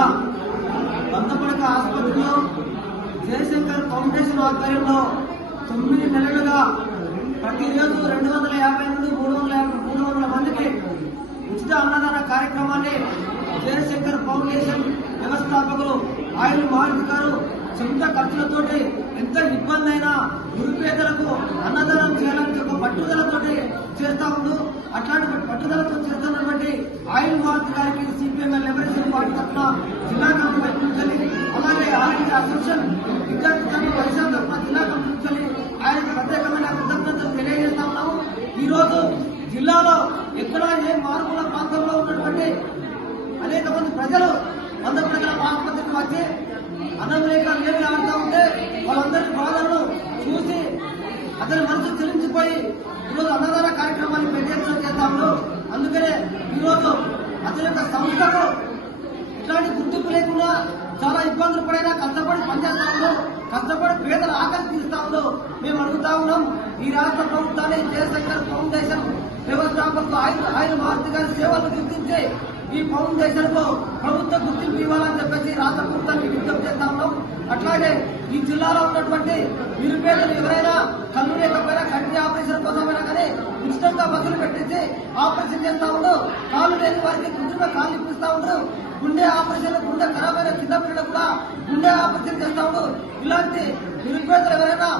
జిల్లా బందపడక ఆసుపత్రిలో జయశంకర్ ఫౌండేషన్ ఆధ్వర్యంలో 9 నెలలుగా ప్రతిరోజు 250 నుండి 300 మందికి ఉచిత అన్నదాన కార్యక్రమాన్ని జయశంకర్ ఫౌండేషన్ వ్యవస్థాపకులు ఆయిల్ మారుతి గారు సొంత ఖర్చులతోటి ఎంత ఇబ్బంది అయినా నిరుపేదలకు అన్నదానం చేయాలని ఒక పట్టుదలతోటి చేస్తా ఉండు. అట్లాంటి పట్టుదలతో చేస్తున్నటువంటి ఆయిల్ మారుతి గారికి సిపిఎంఎల్ లిబరేషన్ పార్టీ తరఫున జిల్లా కమిటీ నుంచి అలాగే ఆర్టీసీ అసోసియేషన్ విద్యార్థి సంఘం పరిశ్రమ తరఫున జిల్లా కమిటీ నుంచి ఆయనకు ప్రత్యేకమైన కృతజ్ఞతలు తెలియజేస్తా ఉన్నాము. ఈ రోజు జిల్లాలో ఎక్కడ ఏ మారుమూల ప్రాంతంలో ఉన్నటువంటి అనేక మంది ప్రజలు బందపడక ఆసుపత్రికి వచ్చి అన్నం లేక ఏమి ఆడుతూ ఉంటే వాళ్ళందరి బాధలను చూసి అతని మనసు చెల్లించిపోయి ఈరోజు అన్నదాన కార్యక్రమాన్ని పెట్టేట్లు చేస్తాము. అందుకనే ఈరోజు అతని యొక్క సంస్థకు ఇట్లాంటి గుర్తింపు లేకుండా చాలా ఇబ్బందులు పడైనా కష్టపడి పనిచేస్తా ఉన్నాం. కష్టపడి పేదల ఆకలి తీరుస్తా ఉన్నాం. మేము అడుగుతా ఉన్నాం, ఈ రాష్ట్ర ప్రభుత్వాన్ని జయశంకర్ ఫౌండేషన్ వ్యవస్థాపకులు ఆయిల్ మారుతి గారి సేవలు గుర్తించి ఈ ఫౌండేషన్ కు ప్రభుత్వ గుర్తింపు ఇవ్వాలని చెప్పేసి రాష్ట్ర ప్రభుత్వానికి విజ్ఞప్తి చేస్తా ఉన్నాం. అట్లాగే ఈ జిల్లాలో ఉన్నటువంటి నిరుపేదలు ఎవరైనా కళ్ళు లేకపోయినా కంటి ఆపరేషన్ కోసమైనా కానీ ఉచితంగా బస్సులు పెట్టించి ఆపరేషన్ చేస్తా ఉండు. కాళ్ళు లేని వారికి కృత్రిమ కాళ్ళు ఇప్పిస్తా ఉండు. గుండె ఆపరేషన్ గుండె ఖరాబ్ అయిన కింద పిల్లలు కూడా గుండె ఆపరేషన్ చేస్తా ఉండు. ఇలాంటి నిరుపేదలు ఎవరైనా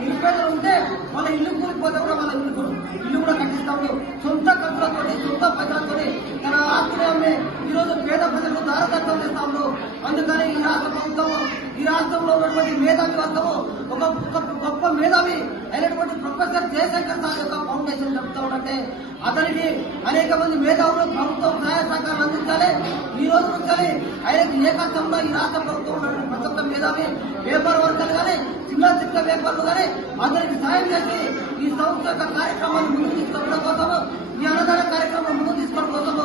నిరుపేదలు ఉంటే వాళ్ళ ఇల్లు కూలిపోతే కూడా వాళ్ళ ఇల్లు కూడా కట్టిస్తా ఉండు. సొంత ఖర్చులతో సొంత ప్రజలతో తన ఆస్తులు అమ్మే ఈరోజు పేద ప్రజలకు దారదత్తం చేస్తా ఉండు. అందుకని ఈ రాష్ట్ర ప్రభుత్వం ఈ రాష్ట్రంలో ఉన్నటువంటి మేధావి వర్గము ఒక గొప్ప మేధావి అయినటువంటి ప్రొఫెసర్ జయశంకర్ సార్ యొక్క ఫౌండేషన్ చెప్తా ఉంటే అతనికి అనేక మంది మేధావులు ప్రభుత్వం సహాయ సహకారాలు అందించాలి. ఈ రోజు నుంచి ఆయనకి ఏ కష్టంలో ఈ రాష్ట్ర ప్రభుత్వం ఉన్నటువంటి ప్రతి ఒక్క మేధావి పేపర్ వర్కర్లు కానీ చిన్న పేపర్లు కానీ అందరికి సాయం చేసి ఈ సంస్థ యొక్క కార్యక్రమాన్ని ముందుకు తీసుకోవడం కోసం ఈ అన్నదాన కార్యక్రమం ముందుకు తీసుకోవడం కోసం